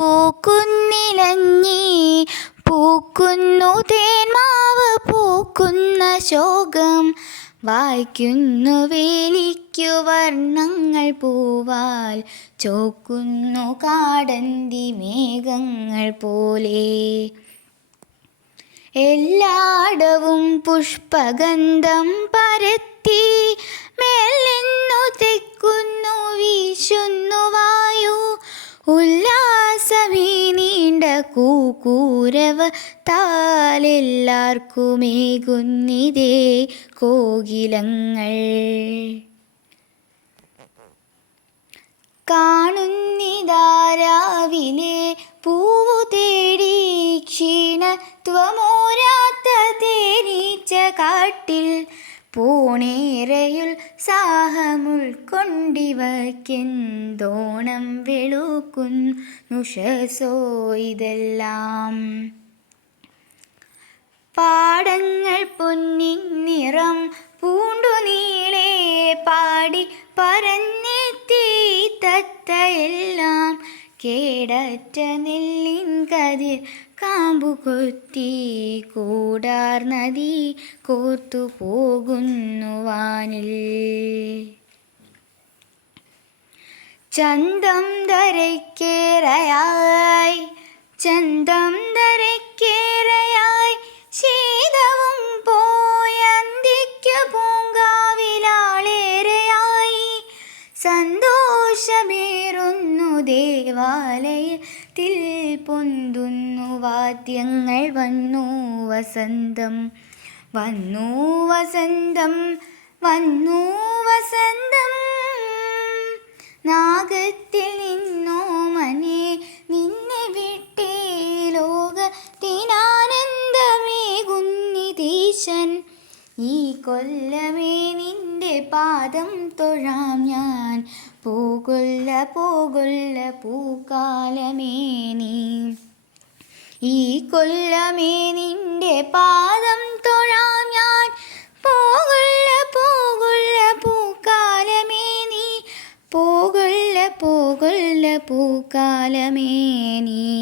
പൂക്കുന്നിലഞ്ഞി പൂക്കുന്നു തേന്മാവ് പൂക്കുന്ന ശോകം. വായിക്കുന്നു വേലിക്കു വർണങ്ങൾ പൂവാൽ. ചോക്കുന്നു കാടന്തി മേഘങ്ങൾ പോലെ. എല്ലാടവും പുഷ്പഗന്ധം പരത്തി. നീണ്ട കൂക്കൂരവ താലെല്ലാവർക്കുമേകുന്നിതേ കോകിലങ്ങൾ. കാണുന്നിതാരാവിലെ പൂവു തേടി ക്ഷീണത്വമോരാത്ത തേനീച്ച കാട്ടിൽ പൂണേറയുൽ സാഹമുൾക്കൊണ്ടിവയ്ക്കെന്തോണം വെളുക്കുന്നു ഇതെല്ലാം. പാടങ്ങൾ പൊന്നിൻ നിറം പൂണ്ടു നീളെ പാടി പറഞ്ഞെത്തീ തത്തയെല്ലാം കേടറ്റ നെല്ലിൻ കതിർ കാമ്പു കൊത്തി കൂടാർ നദി കോർത്തു പോകുന്നു വാനിൽ. ചന്തം ധരയ്ക്കേറയായി ചന്തം ധരയ്ക്കേറയായി ശീതവും പോയന്തിക്കു പൂങ്കാവിലാളേറെയായി. സന്തോഷമേറുന്നു ദേവാലയത്തിൽ പൊന്തുന്നു വാദ്യങ്ങൾ വന്നു വസന്തം വന്നു വസന്തം വന്നു വസന്തം. നാഗത്തിൽ നിന്നോ മനെ നിന്നെ വിട്ടേ ലോകത്തിനാനന്ദമേകുന്നിതീശൻ ഈ കൊല്ലമേ നിന്റെ പാദം തൊഴാം ഞാൻ. പോകൊല്ല പോകൊല്ല പൂക്കാലമേ നീ. ഈ കൊല്ലമേ നിന്റെ പാദം തൊഴാം ഞാൻ. പോകുള്ള പോകുള്ള പൂക്കാലമേ നീ. പോകുള്ള പോകുള്ള പൂക്കാലമേ നീ.